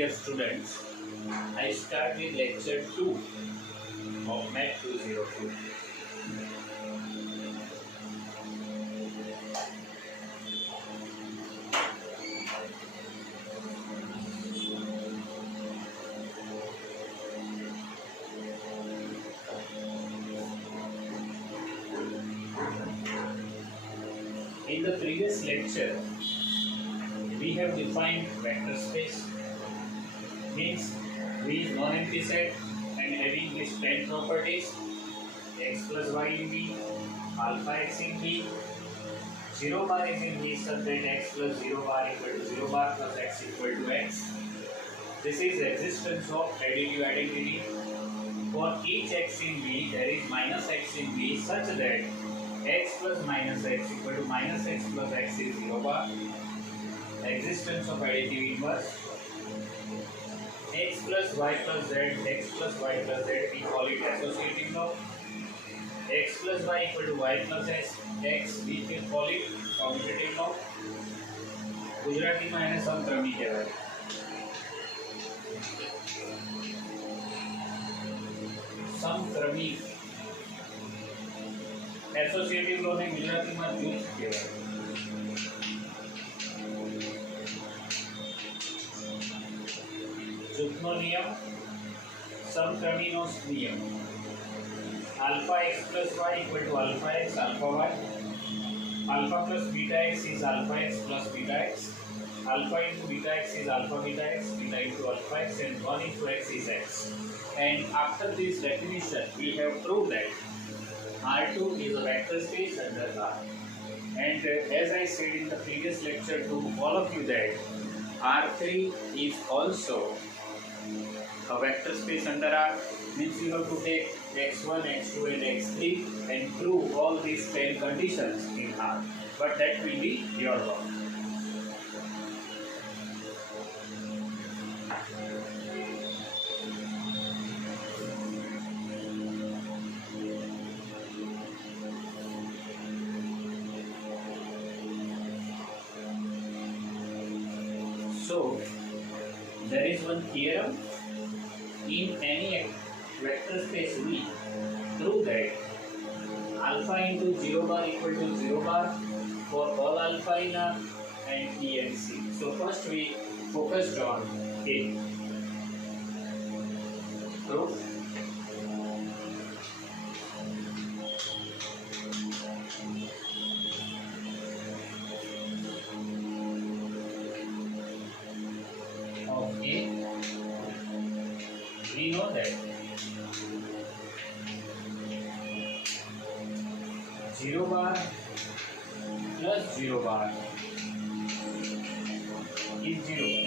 dear students, I start with lecture 2 of Math 202. In the previous lecture, we have defined vector space. Means V is non-empty set and having these 10 properties: x plus y in V, alpha x in V, 0 bar is in V such that x plus 0 bar equal to 0 bar plus x equal to x. This is existence of additive identity. For each x in V, there is minus x in V such that x plus minus x equal to minus x plus x is 0 bar. Existence of additive inverse. X plus y plus z, x plus y plus z, we call it associative law. X plus y equal to y plus x, we will call it commutative law. ગુજરાતીમાં એને સમક્રમી કહેવાય. સમક્રમી associative લો ને ગુજરાતીમાં જૂથ કહેવાય. જૂથનો નિયમ, સમક્રમીનો નિયમ. alpha x plus y equal to alpha x alpha y. Alpha plus beta x is alpha x plus beta x. Alpha into beta x is alpha beta x. Beta into alpha x and 1 into x is x. And after this definition, we have proved that R2 is a vector space under R. And as I said in the previous lecture to all of you that R3 is also a vector space under R. Means you have to take x1, x2 and x3 and prove all these 10 conditions in R. But that will be your work. So, there is one theorem in any vector space V. Prove that alpha into 0 bar equal to 0 bar for all alpha in R and E and C. So, first we focused on A. Proof. Of A, we know that 0 bar plus 0 bar is 0 bar.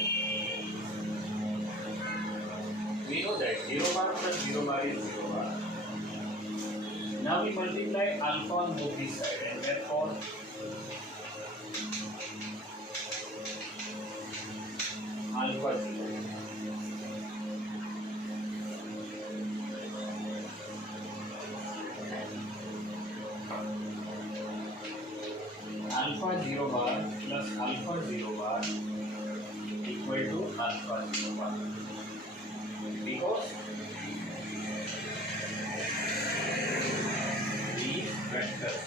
We know that 0 bar plus 0 bar is 0 bar. Now we multiply alpha on both these sides and therefore alpha 0. Alpha 0 bar plus alpha 0 bar equal to alpha 0 bar because these vectors.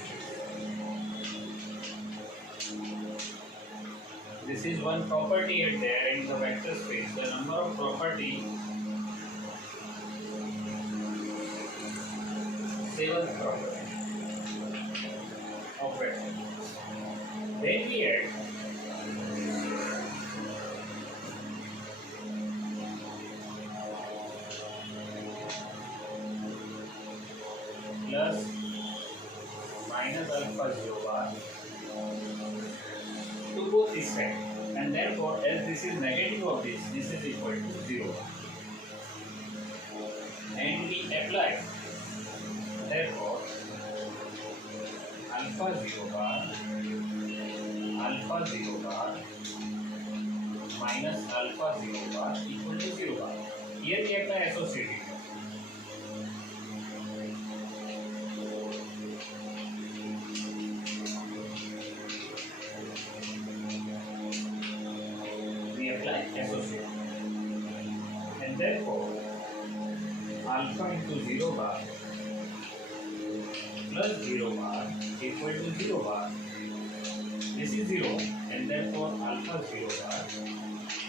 This is one property at there in the vector space. The number of property 7th property of vector. Then we add plus minus alpha 0 bar to both these sides, and therefore as this is negative of this is equal to 0 bar. And we apply, therefore alpha 0 bar minus alpha 0 bar equal to 0 bar. Here we apply associative. We apply associative. alpha into 0 bar plus 0 bar equal to 0 bar. This is 0 and therefore alpha 0 bar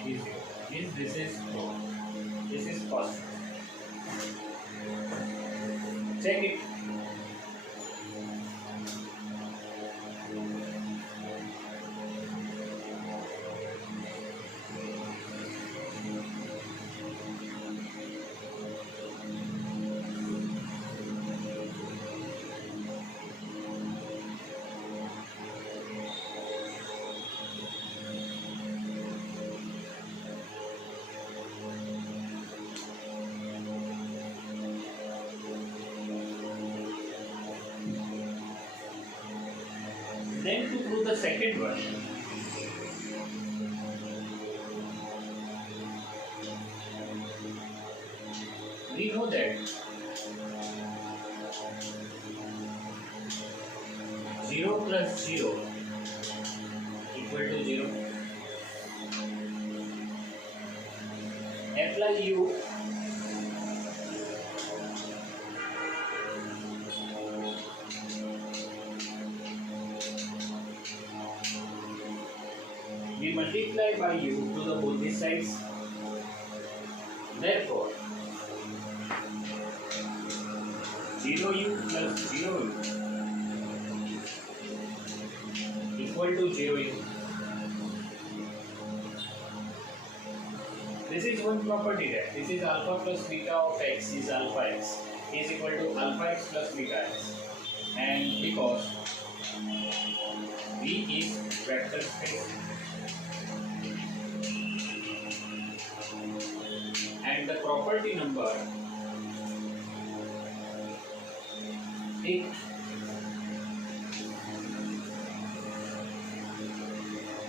is 0. Means this is true. This is positive. Check it. Then to prove the second one, we know that 0 plus 0 equal to 0. Apply u. We multiply by u to the both these sides. Therefore, 0u plus 0u equal to 0u. This is one property that this is alpha plus beta of x is alpha x is equal to alpha x plus beta x, and because V is vector space and the property number is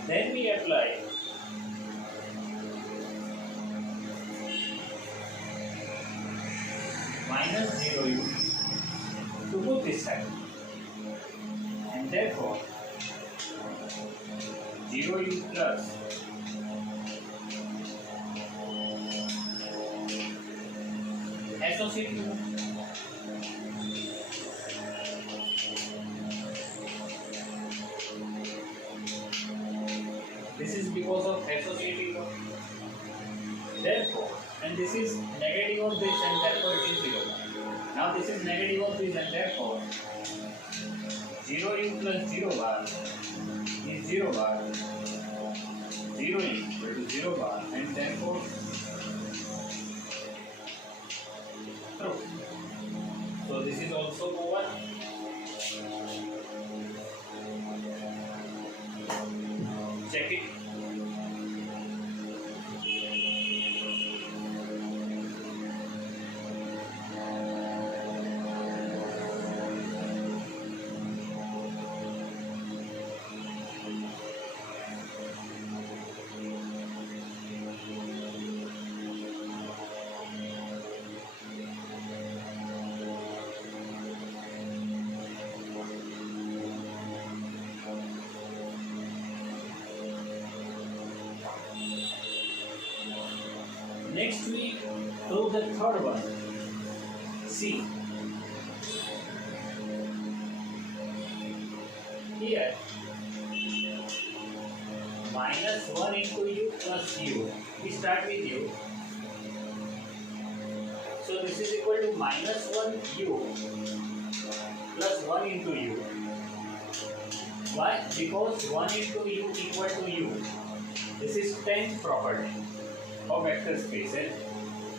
then we apply minus 0u to both this side, and therefore 0u plus associative. This is because of associative. Therefore, and this is negative of this and therefore it is 0. Now this is negative of this and therefore 0u plus 0 bar is 0 bar. 0 equal to 0 bar and therefore true. So this is also over. Check it. Next we prove the third one. See, here minus 1 into u plus u. We start with u. So this is equal to minus 1 u plus 1 into u. Why? Because 1 into u equal to u. This is 10th property of vector space, and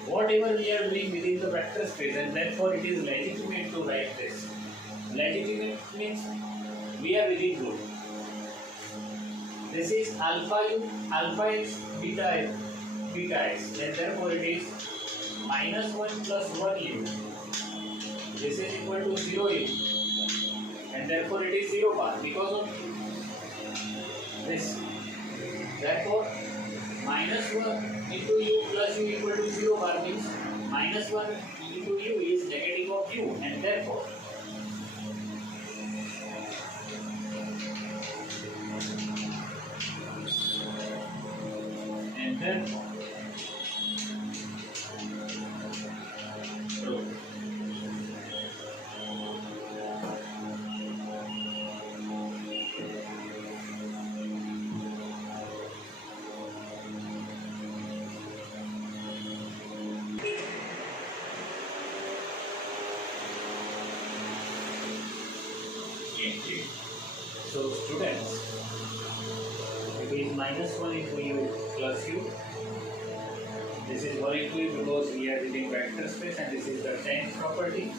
whatever we are doing within the vector space, and therefore it is legitimate to write this. Legitimate means we are within group. This is alpha u, alpha x, beta x, and therefore it is minus 1 plus 1 u. This is equal to 0 u, and therefore it is 0 bar because of this. Therefore, minus 1 into u plus u equal to 0 bar means minus 1 into u is negative of u, and therefore true. indeed. So students, it is minus 1 into u plus u. This is 1 into u because we are dealing vector space, and this is the 10th property.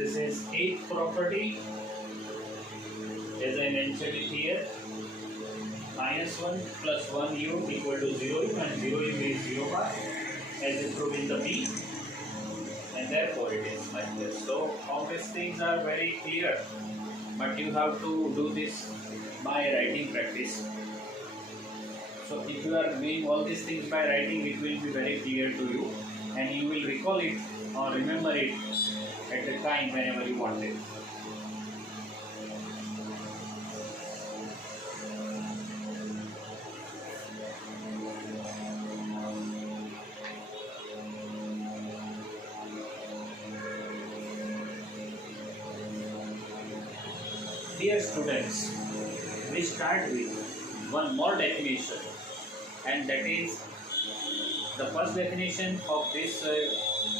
This is 8th property, as I mentioned it here. Minus 1 plus 1 u equal to 0 u, and 0 u is 0 bar, as is proved in the B, and therefore it is like this. So all these things are very clear, but you have to do this by writing practice. So if you are doing all these things by writing, it will be very clear to you, and you will recall it or remember it at the time whenever you want it. Dear students, we start with one more definition, and that is the first definition of this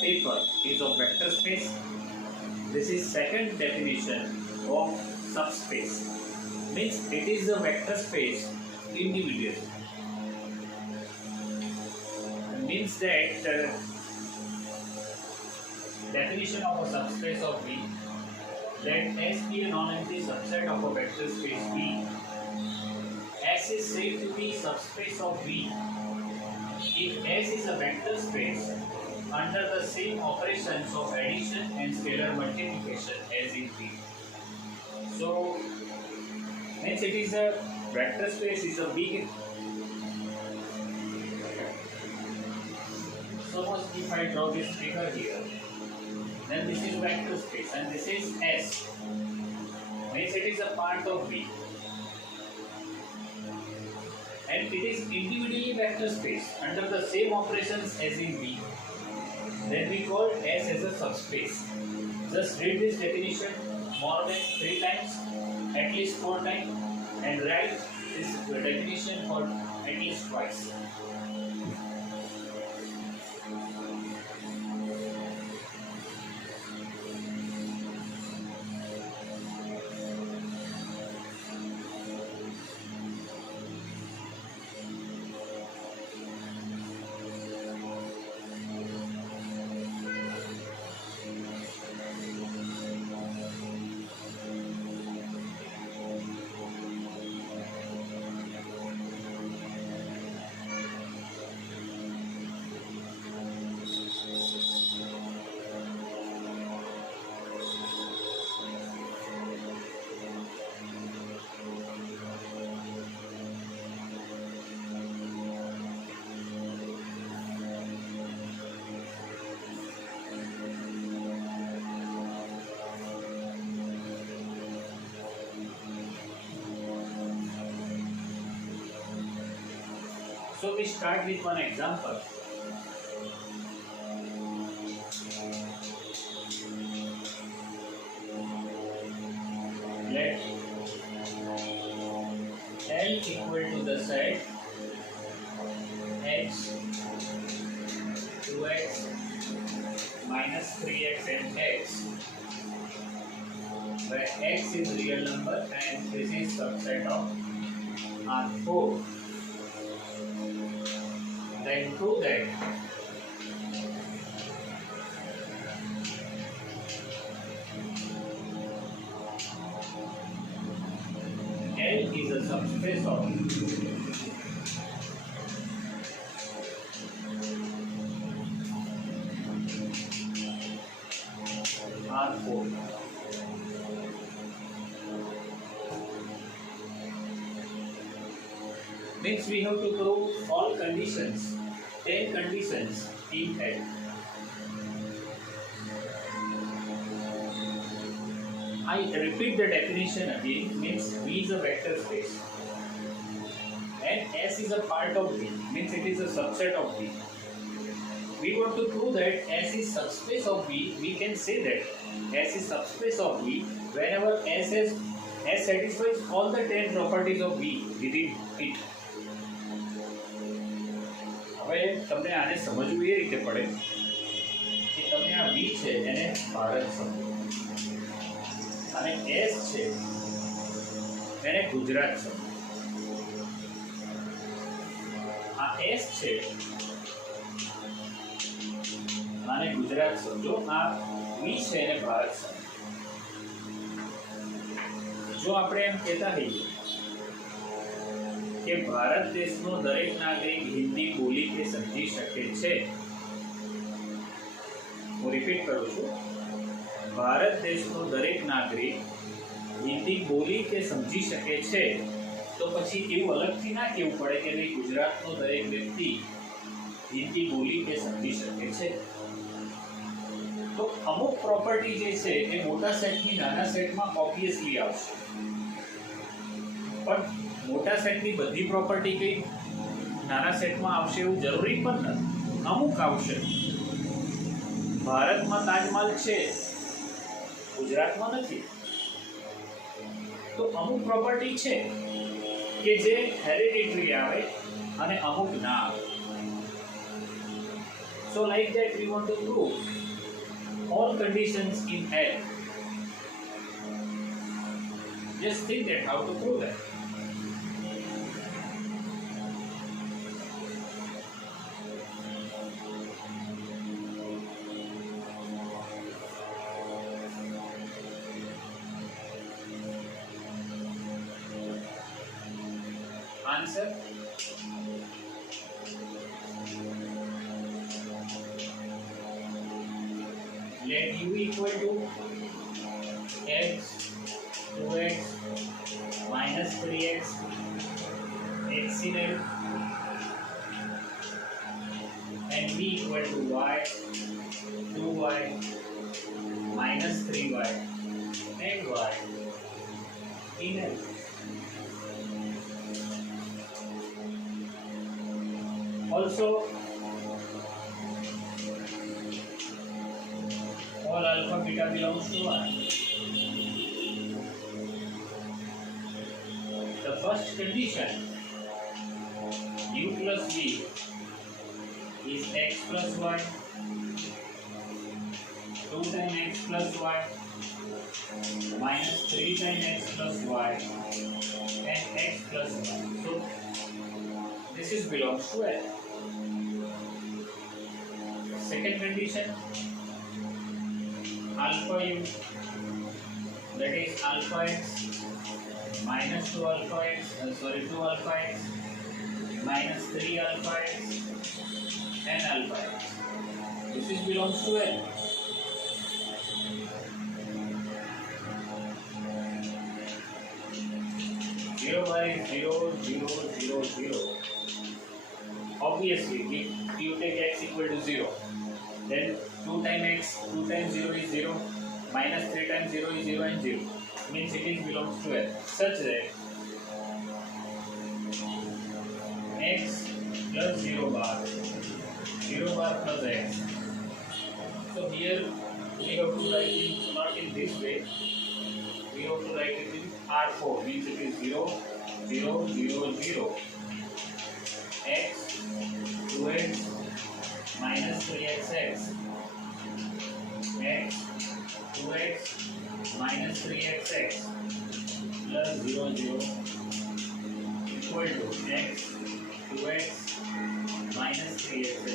paper is of vector space. This is second definition of subspace. Means it is a vector space individual. Means that definition of a subspace of V. Let S be a non-empty subset of a vector space V. S is said to be subspace of V if S is a vector space under the same operations of addition and scalar multiplication as in V. So, means it is a vector space is a big. Suppose if I draw this figure here, then this is vector space and this is S. Means it is a part of V. And it is individually vector space under the same operations as in V. Then we call S as a subspace. Just read this definition more than 3 times, at least 4 times, and write this definition for at least twice. So we start with one example. Let L equal to the set x 2x minus 3x and x, where x is real number and this is subset of R4. Then prove that L is a subspace of R4. Means we have to prove all conditions, 10 conditions in L. I repeat the definition again, means V is a vector space and S is a part of V, means it is a subset of V. We want to prove that S is subspace of V. We can say that S is subspace of V whenever S satisfies all the 10 properties of V within it. હવે તમને આને સમજવું એ રીતે પડે કે તમે આ V છે એને બહાર જ સમજો. અને એસ છે એને ગુજરાત સમજો. આ એસ છે આને ગુજરાત સમજો. આ વી છે એને ભારત સમજો. જો આપણે એમ કહેતા હોઈએ કે ભારત દેશનો દરેક નાગરિક હિન્દી બોલી કે સમજી શકે છે, હું રિપીટ કરું છું, ભારત દેશનો દરેક નાગરિક હિન્દી બોલી કે સમજી શકે છે, તો પછી એવું અલગથી ના કહેવું પડે કે ભાઈ ગુજરાતનો દરેક વ્યક્તિ હિન્દી બોલી કે સમજી શકે છે. તો અમુક પ્રોપર્ટી જે છે એ મોટા સેટની નાના સેટમાં ઓબ્વિયસલી આવશે, પણ મોટા સેટની બધી પ્રોપર્ટી કઈ નાના સેટમાં આવશે એવું જરૂરી પણ નથી. અમુક આવશે. ભારતમાં તાજમહલ છે, ગુજરાતમાં નથી. તો અમુક પ્રોપર્ટી છે કે જે હેરિડિટરી આવે અને અમુક ના આવે. So like that we want to prove all conditions in L. Just think that how to prove that. Answer. Let u equal to x 2x minus 3x x in L, and v equal to y 2y minus 3y and y in L. Also, all alpha beta belongs to R. The first condition, u plus v is x plus y, 2 times x plus y minus 3 times x plus y and x plus y. So this is belongs to L. Second condition, alpha u, that is alpha x minus 2 alpha x, 2 alpha x minus 3 alpha x and alpha x. This is belongs to L. Zero by 0, 0, 0, 0. Obviously, if you take x equal to 0, then 2 times x, 2 times 0 is 0, minus 3 times 0 is 0 and 0. Means it is belongs to L. Such that x plus 0 bar plus x. So here we have to write it not in this way. We have to write it in R4. Means it is 0, 0, 0, 0. X 2x minus 3xx x 2x minus 3xx plus 0 0 equal to x 2x minus 3xx.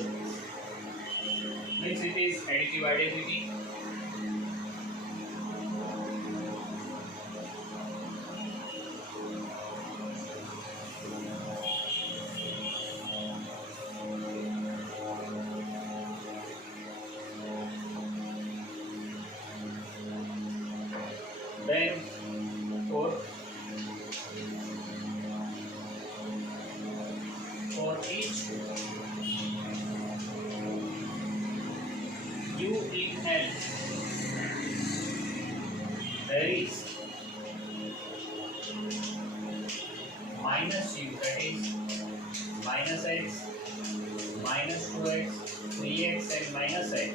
Means it is additive identity. Then for each u in L, there is minus u, that is minus x, minus 2x, 3x and minus x,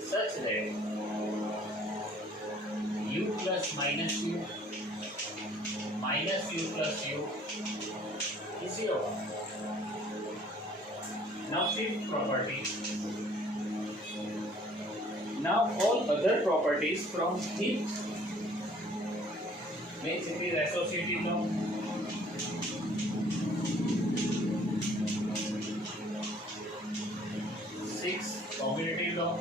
such that u plus minus u plus u is 0. Now fifth property. Now all other properties from fifth means it is associative law. 6 commutative law.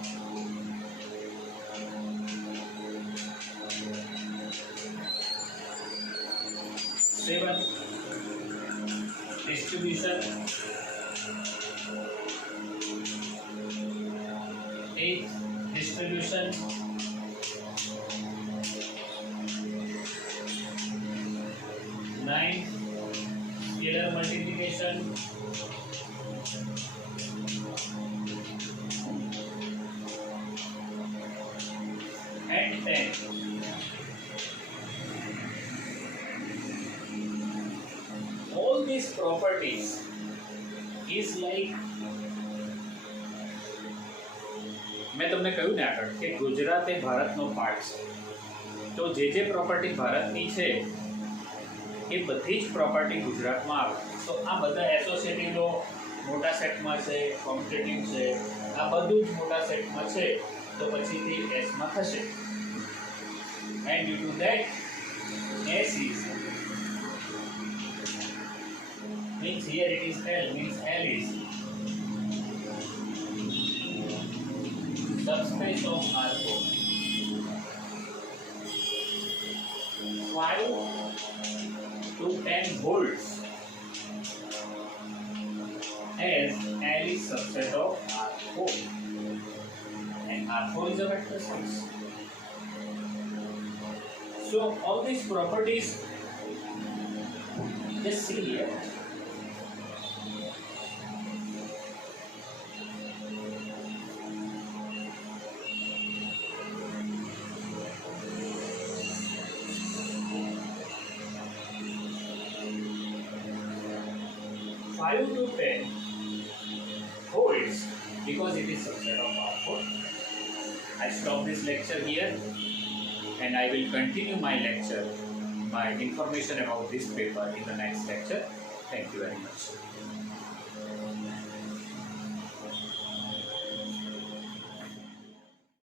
7 distribution. 8 distribution. 9 scalar multiplication. 10. All these properties is like મેં તમને કહ્યું ને આગળ કે ગુજરાત એ ભારતનો part છે, તો જે પ્રોપર્ટી ભારતની છે એ બધી જ પ્રોપર્ટી ગુજરાતમાં આવે. તો આ બધા એસોસિએટિવ લો મોટા સેટમાં છે, કોમ્પિટેટિવ છે, આ બધું જ મોટા સેટમાં છે, તો પછી તે એસમાં થશે. And due to that, S is means here it is L, means L is subspace of R4. 5 to 10 volts as L is subset of R4, and R4 is a vector space. So all these properties, just see here. Five to 10 holds because it is subset of R4. I stop this lecture here. And I will continue my lecture, my information about this paper in the next lecture. Thank you very much.